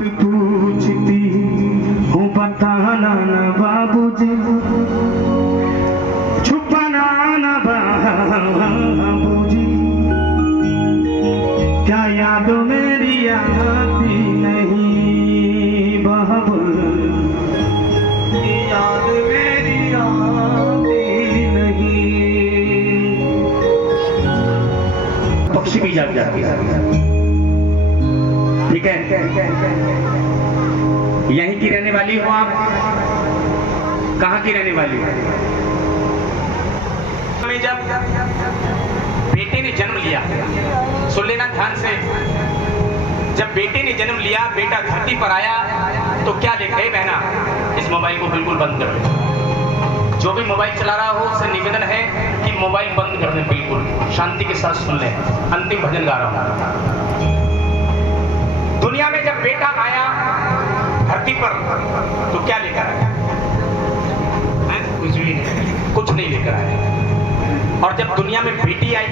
पूछती हूँ बताना न बाबूजी, छुपाना न बाबूजी, क्या याद मेरी आती नहीं बाबुल, याद मेरी आती नहीं। पक्षी भी जाग जाती है, ठीक है। यहीं की रहने वाली हो आप? कहाँ की रहने वाली हो? जब बेटे ने जन्म लिया, सुन लेना ध्यान से, जब बेटे ने जन्म लिया, बेटा धरती पर आया तो क्या देखे बहना, इस मोबाइल को बिल्कुल बंद कर दे। जो भी मोबाइल चला रहा हो उससे निवेदन है कि मोबाइल बंद कर दे, बिल्कुल शांति के साथ सुन ले। अंतिम भजन गा रहा हूं। दुनिया में जब बेटा आया धरती पर तो क्या लेकर आया? कुछ भी नहीं, कुछ नहीं लेकर आया। और जब दुनिया में बेटी आई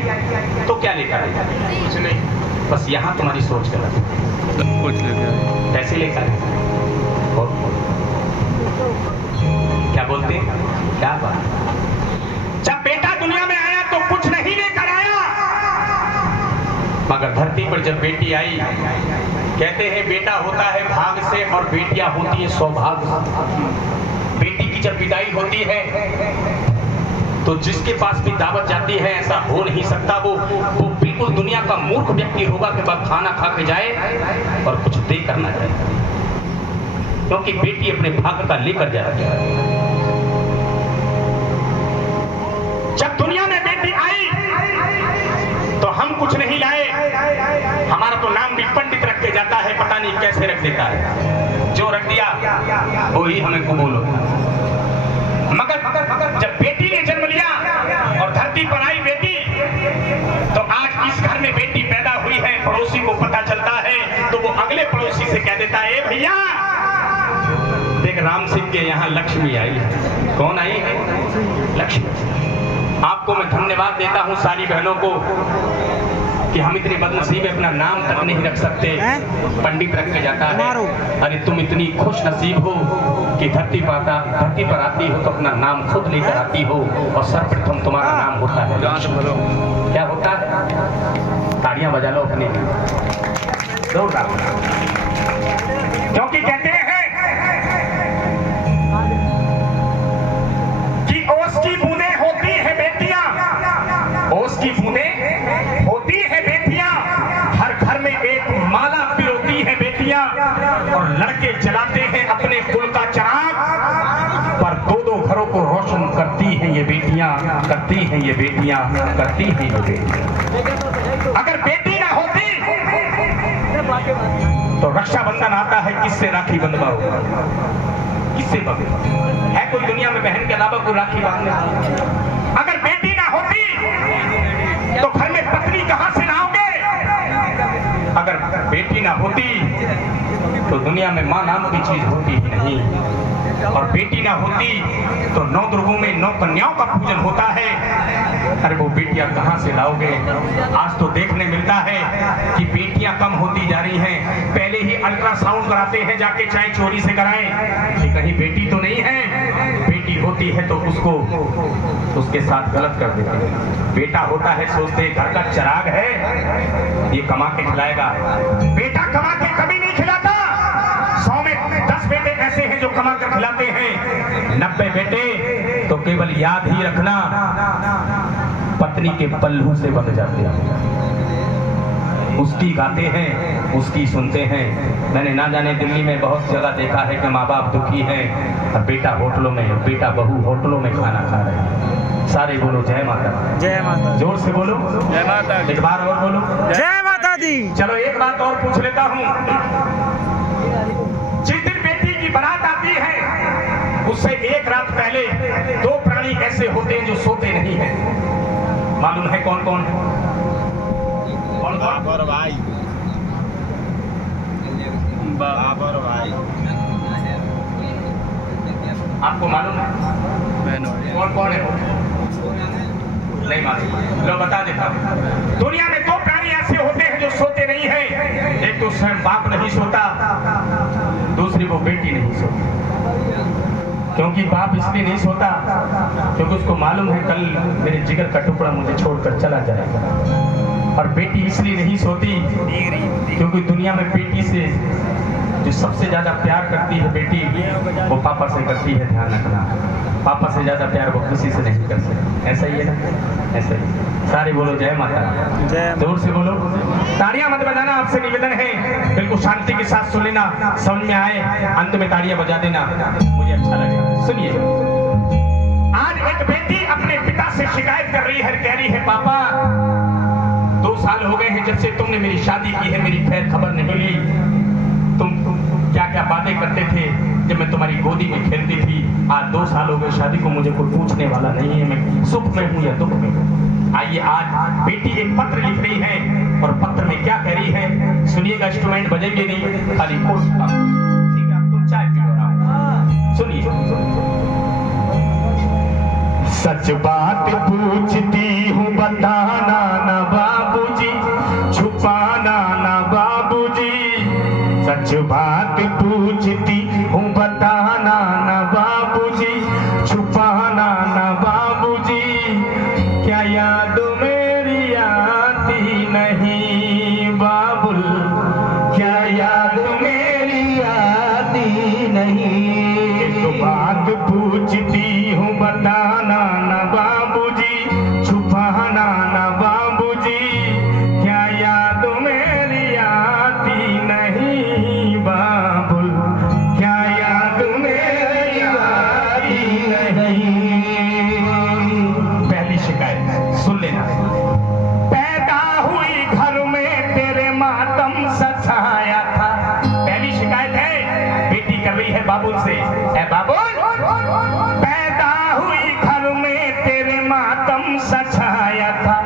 तो क्या लेकर आई? कुछ नहीं, बस यहाँ तुम्हारी सोच गलत है। कुछ लेकर आए, कैसे लेकर आए? क्या बोलते हैं, क्या बात? जब बेटा दुनिया में आया तो कुछ नहीं लेकर आया, मगर धरती पर जब बेटी आई, कहते हैं बेटा होता है भाग से और बेटियां होती है सौभाग्य से। बेटी की जब विदाई होती है तो जिसके पास भी दावत जाती है, ऐसा हो नहीं सकता, वो बिल्कुल दुनिया का मूर्ख व्यक्ति होगा कि वह खाना खा के जाए और कुछ दे करना जाए, क्योंकि बेटी अपने भाग्य का लेकर जाती है। जब दुनिया में बेटी आई तो हम कुछ नहीं लाए, हमारा तो नाम भी पंडित रख के जाता है, पता नहीं कैसे रख देता है, जो रख दिया वो ही हमें कबूल होता। मगर जब बेटी ने जन्म लिया और धरती पर आई बेटी, तो आज इस घर में बेटी पैदा हुई है, पड़ोसी को पता चलता है तो वो अगले पड़ोसी से कह देता है, भैया देख राम सिंह के यहाँ लक्ष्मी आई है। कौन आई है? लक्ष्मी। आपको मैं धन्यवाद देता हूँ सारी बहनों को कि हम इतने बदनसीब अपना नाम तक नहीं रख सकते, पंडित रख के जाता है। अरे तुम इतनी खुश नसीब हो कि धरती पर आती हो तो अपना नाम खुद लेकर आती हो और सर्वप्रथम तुम्हारा नाम होता है। क्या होता है? तालियां बजा लो अपने, क्योंकि कहते हैं कि ओस की बूंदें होती है बेटियां, ओस की बूंदें होती है बेटियां, हर घर में एक माला पिरोती है बेटियां, और लड़के जलाते हैं अपने कुल का चिराग, पर दो घरों को रोशन करती हैं ये बेटियां, करती हैं ये बेटियां, करती हैं ये बेटियां। अगर बेटी ना होती तो रक्षाबंधन आता है, किससे राखी बंधवा होगा? किससे बंधवा है? कोई दुनिया में बहन के अलावा कोई राखी बांधने? अगर बेटी ना होती तो घर में पत्नी कहां से लाओगे? अगर बेटी ना होती तो दुनिया में मां नाम की चीज होती ही नहीं, और बेटी ना होती तो 9 दुर्गों में 9 कन्याओं का पूजन होता है। अरे वो बेटियां कहां से लाओगे? आज तो देखने मिलता है कि बेटियां कम होती जा रही हैं। पहले ही अल्ट्रासाउंड कराते हैं जाके, चाहे चोरी से कराएं कि कहीं बेटी तो नहीं है। बेटी होती है तो उसको उसके साथ गलत कर देते हैं। बेटा होता है सोचते घर का चिराग है, ये कमा के खिलाएगा। बेटा कमा के कभी नहीं खिलाता। 100 में 10 बेटे ऐसे हैं जो कमा कर खिलाते हैं, 90 बेटे तो केवल याद ही रखना पत्नी के पल्लू से बंध जाते हैं। उसकी गाते हैं, उसकी सुनते हैं। मैंने ना जाने दिल्ली में बहुत जगह देखा है कि माँ बाप दुखी हैं और बेटा होटलों में, बेटा बहू होटलों में खाना खा रहे हैं। सारे बोलो जय माता, जय माता, जोर से बोलो जय माता, एक बार और बोलो जय माता दी। चलो एक बात और पूछ लेता हूँ, जिस दिन बेटी की बारात आती है उससे एक रात पहले 2 प्राणी ऐसे होते हैं जो सोते नहीं हैं। मालूम है कौन कौन? बाप और भाई, बाप और भाई। आपको मालूम है कौन कौन है? नहीं मालूम, लो बता देता हूँ। दुनिया में 2 प्राणी ऐसे होते हैं जो सोते नहीं हैं। एक तो स्वयं बाप नहीं सोता, सोती, क्योंकि बाप इसलिए नहीं सोता क्योंकि उसको मालूम है कल मेरे जिगर का टुकड़ा मुझे छोड़कर चला जाएगा। और बेटी इसलिए नहीं सोती क्योंकि दुनिया में बेटी से जो सबसे ज्यादा प्यार करती है बेटी, वो पापा से करती है। ध्यान रखना, पापा से ज्यादा प्यार वो किसी से नहीं कर सकती। ऐसा ही है ना, ऐसा ही। सारे बोलो जय माता, जोर से बोलो। ताड़ियां मत बजाना, आपसे निवेदन है, बिल्कुल शांति के साथ सुन लेना, समझ में आए अंत में ताड़ियां बजा देना, मुझे अच्छा लगेगा। सुनिए, आज एक बेटी अपने पिता से शिकायत कर रही है, कह रही है पापा 2 साल हो गए हैं जब से तुमने मेरी शादी की है, मेरी खैर खबर नहीं ली। तुम क्या क्या बातें करते थे जब मैं तुम्हारी गोदी में खेलती थी। आज 2 साल हो गए शादी को, मुझे कोई पूछने वाला नहीं है, मैं सुख में हूँ या दुख में हूँ। आइए, आज बेटी एक पत्र लिख रही है और पत्र में क्या कह रही है सुनिएगा। इंस्ट्रूमेंट बजेंगे नहीं, खाली पोस्ट का, ठीक है? तुम चाय पी लो, सुनिए। सच बात पूछती हूँ बताना ना बाबूजी, छुपाना ना बाबूजी। सच बात पूछती हूँ बताना ना बाबूजी, छुपाना ना बाबूजी। क्या याद मेरी आती नहीं बाबुल, क्या याद मेरी आती नहीं। एक बात पूछती हूँ बताना ना बाबूजी, छुपाना ना बाबूजी। क्या याद मेरी आती नहीं बाबुल, क्या याद मेरी आती नहीं। पहली शिकायत सुन लेना। पैदा हुई घर में तेरे मातम सछाया था। पहली शिकायत है, बेटी कर रही है बाबुल से, ऐ बाबुल पैदा हुई घर में तेरे मातम सछाया था।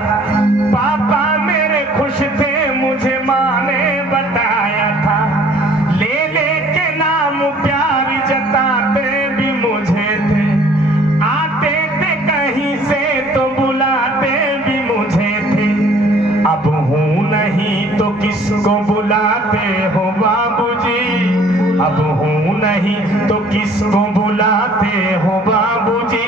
पापा मेरे खुश थे, मुझे माँ ने बताया था। ले ले के नाम प्यार जताते भी मुझे थे। आते थे कहीं से तो बुलाते भी मुझे थे। अब हूँ नहीं तो किसको बुलाते हो बाबूजी, अब हूँ नहीं तो किसको बुलाते हो बाबूजी।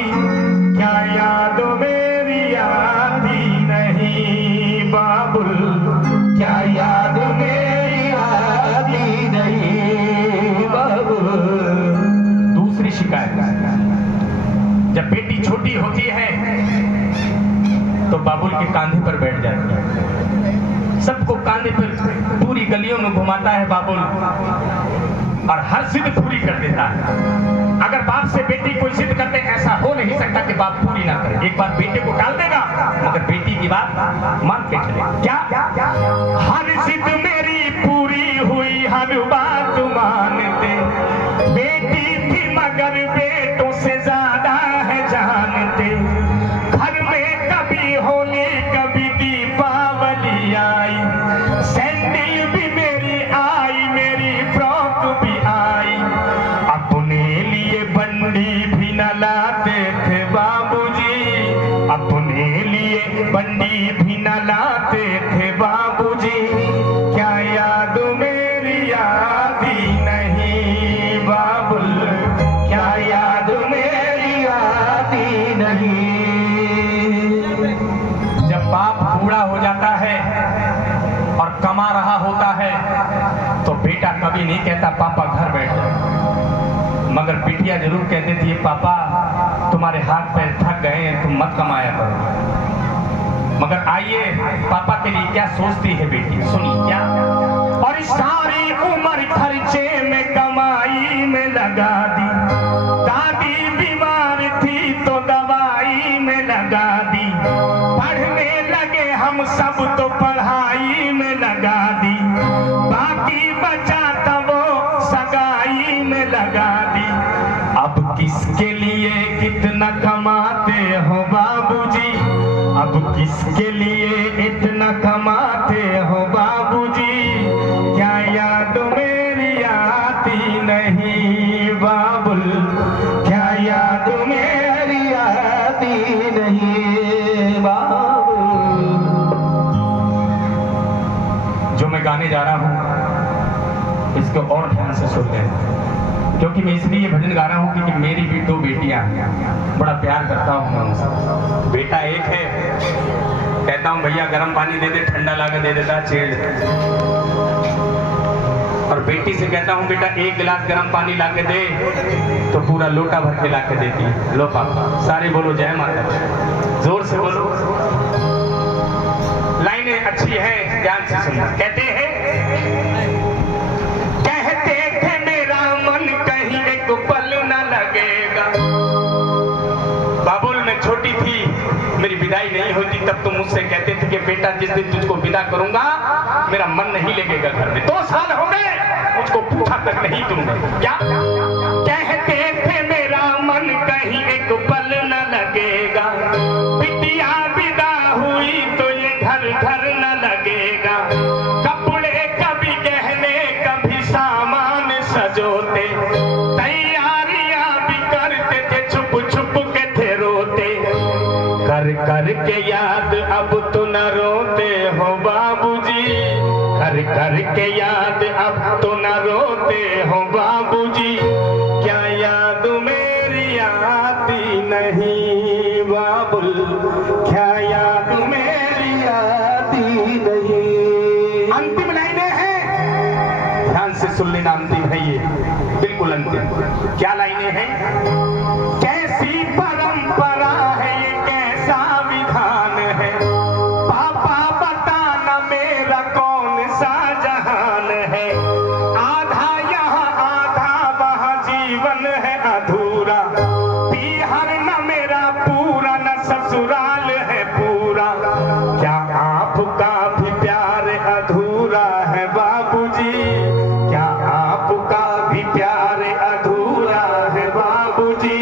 क्या याद मेरी आती नहीं बाबुल, क्या याद मेरी आती नहीं बाबुल। दूसरी शिकायत, जब बेटी छोटी होती है तो बाबुल के कांधे पर बैठ जाती है, सबको कांधे पर पूरी गलियों में घुमाता है बाबुल और हर जिद पूरी कर देता है। अगर बाप से बेटी कोई जिद करते, ऐसा हो नहीं सकता कि बाप पूरी ना करे। एक बार बेटे को टाल देगा मगर बेटी की बात मान के चले। क्या हर जिद मेरी पूरी हुई, हर बात मानते। बेटी थी मगर बेटों से ज्यादा है जानते। घर में कभी होली कभी दीपावली आई, सैंडल भी मेरी आई, मेरी फ्रॉक भी आई। अपने लिए बंडी भी न लाते थे बाबूजी, अपने लिए बंडी भी न लाते थे बाबूजी। क्या याद मेरी आती नहीं बाबुल, क्या याद मेरी आती नहीं। जब बाप बूढ़ा हो जाता है और कमा रहा होता है तो बेटा कभी नहीं कहता पापा घर बैठ जाओ, मगर बिटिया जरूर कहती थी पापा तुम्हारे हाथ पैर थक गए हैं, तुम मत कमाया करो। मगर आइए, पापा के लिए क्या सोचती है बेटी, सुनिए क्या। और सारी उम्र खर्चे में कमाई में लगा दी। दादी बीमार थी तो दवाई में लगा दी। पढ़ने लगे हम सब तो पढ़ाई में लगा दी। बाकी बचा था वो सगाई में लगा दी। अब किसके लिए कितना कमाते हो बाबूजी, अब किसके लिए इतना कमाते हो बाबूजी। क्या याद मेरी आती नहीं बाबुल, क्या याद मेरी आती नहीं बाबुल। जो मैं गाने जा रहा हूँ इसको और ध्यान से सुन लें। क्योंकि मैं इसलिए भजन गा रहा हूँ क्योंकि मेरी भी 2 बेटियां हैं, बड़ा प्यार करता हूँ मैं उनसे। बेटा एक है, कहता हूँ भैया गर्म पानी दे दे, ठंडा ला के दे देता है छेड़। और बेटी से कहता हूँ बेटा 1 गिलास गर्म पानी ला के दे तो पूरा लोटा भर के ला के देती है। लो पापा, सारे बोलो जय माता दी, जोर से बोलो। लाइनें अच्छी है, ध्यान से सुनना। कहते हैं पल न लगेगा। बाबुल में छोटी थी, मेरी विदाई नहीं होती, तब तुम मुझसे कहते थे कि बेटा जिस दिन तुझको विदा करूंगा मेरा मन नहीं लगेगा घर में। 2 साल हो गए, मुझको पूछा तक नहीं तुमने। क्या कहते थे मेरा मन कहीं एक पल न लगेगा, बिटिया विदा हुई तो ये घर घर न लगेगा। कपड़े कभी गहने कभी सामान सजोते, कर के याद अब तो न रोते हो बाबूजी, कर के याद अब तो न रोते हो बाबूजी। क्या याद मेरी आती नहीं बाबुल, क्या याद मेरी आती नहीं। अंतिम लाइनें हैं, ध्यान से सुन लेना। अंतिम है ये, बिल्कुल अंतिम। क्या लाइनें हैं? कैसी परंपरा है ये, कैसा विधान है, पापा बताना मेरा कौन सा जहान है। आधा यहाँ आधा वहाँ जीवन है अधूरा, पीहर न मेरा पूरा न ससुराल है पूरा। क्या आपका भी प्यार अधूरा है बाबूजी, क्या आपका भी प्यार अधूरा है बाबूजी।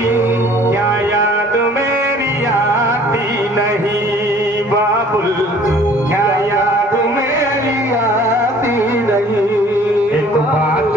क्या याद मेरी आती नहीं बाबुल, क्या याद मेरी आती नहीं। एक बात